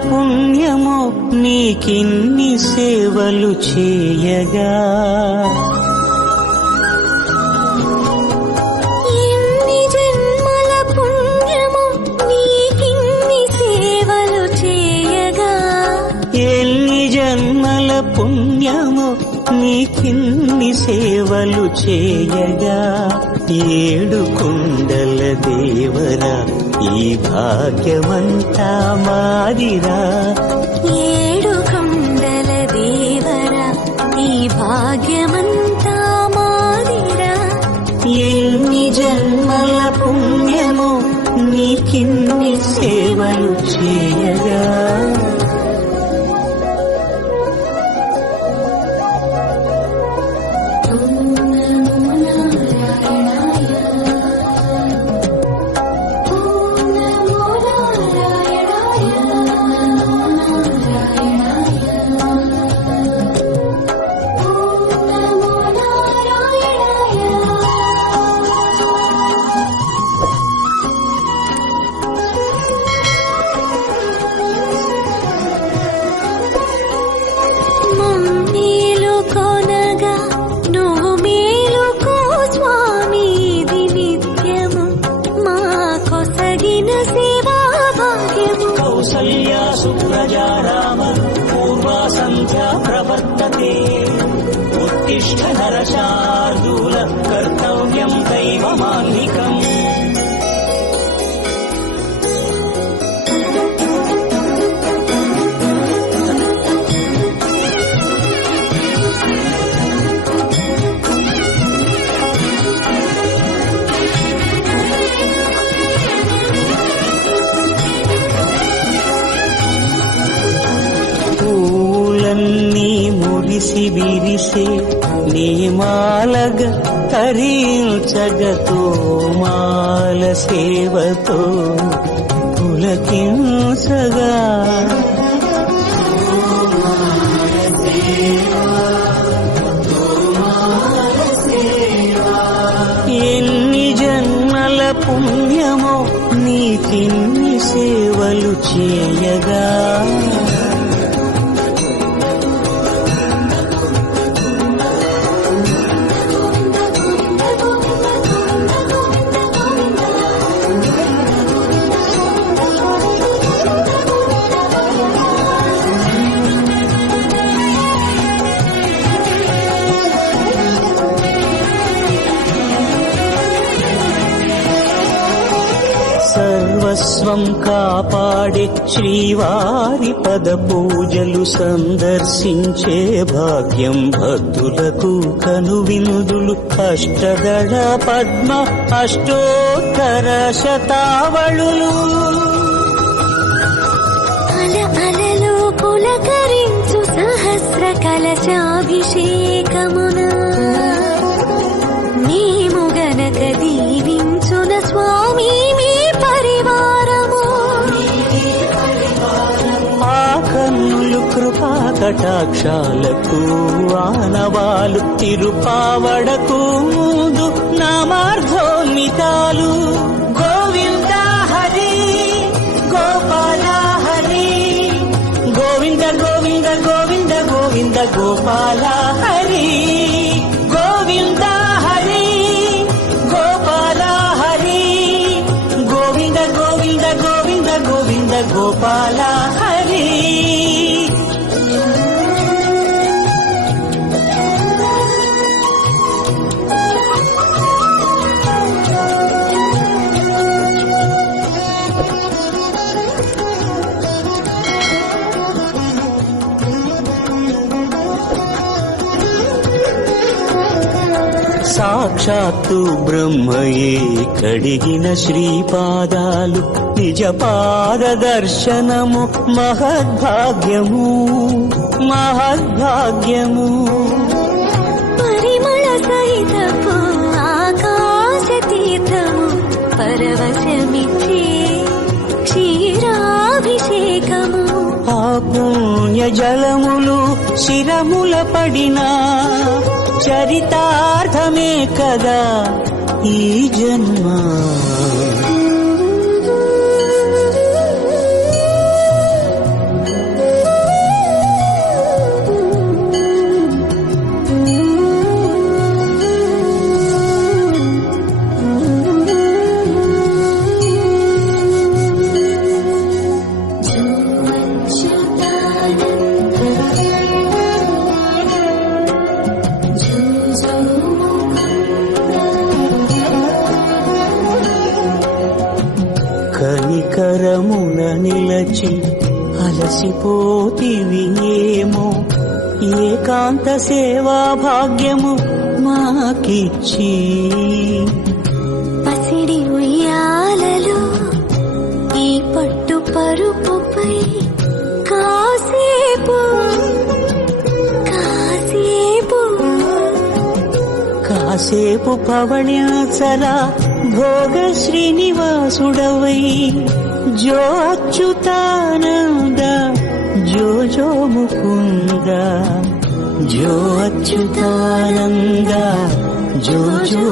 పుణ్యమో నీకిన్ని సేవలు చేయగా, ఎన్ని జన్మల పుణ్యమో నీకిన్ని సేవలు చేయగా, ఎన్ని జన్మల పుణ్యమో నీకిన్ని సేవలు చేయగా, ఏడు కొండల దేవరా ఈ భాగ్యమంతా మాదిరా, ఏడు కొండల దేవరా ఈ భాగ్యమంతా మాదిరా, ఎన్ని జన్మల పుణ్యమో నీకిన్ని సేవలు చేయగా. కౌసల్యా సుప్రజా రామ పూర్వా సంధ్యా ప్రవర్తతే, ఉత్తిష్ఠ నరశార్దూల కర్తవ్యం దైవమాన్నికం. పూలన్నీ మురిసి విరిసే నీమాలగ తరించగతో మాల సేవతో పులకించగా, ఎన్ని జన్మల పుణ్యమో నీకిన్ని సేవలు చేయగా, సర్వస్వం కాపాడే శ్రీవారి పద పూజలు సందర్శించే భాగ్యం భక్తులకు కనువినుదులు, అష్టదళ పద్మ అష్టోత్తర శతావళులు, అలలు పులకరించు సహస్ర కలశాభిషేకమున మేము గనక దీవించున స్వామి మీ పరివారము, ఆ కన్నులు కృపా కటాక్షాలకు ఆనవాలు, తిరుపావడకు ముందు నామార్థోన్మితాలు. గోవింద హరి గోపాల హరి, గోవింద గోవింద గోవింద గోవింద గోపాల హరి, గోవింద హరి గోపాల హరి, గోవింద గోవింద గోవింద గోవింద గోపాల హరి. సాక్షాత్తు బ్రహ్మయే కడిగిన శ్రీపాదాలు, నిజ పాద దర్శనము మహద్భాగ్యము మహద్భాగ్యము. పరిమళ సహితపు ఆకాశ తీర్థము పరవశమిచ్చే క్షీరాభిషేకము, ఆ పుణ్య జలములు శిరముల పడినా చరితార్థమే కదా ఈ జన్మ. చూచి అలసిపోతివి ఏమో ఏకాంత సేవా భాగ్యము మాకిచ్చి పసిడి ఉయ్యాలలో ఈ పట్టు పరుపుపై కాసేపు కాసేపు పవణ్యాచలా భోగ శ్రీనివాసుడవై జో అచ్యుతానంద జో జో ముకుంద జో అచ్యుతానంద జో జో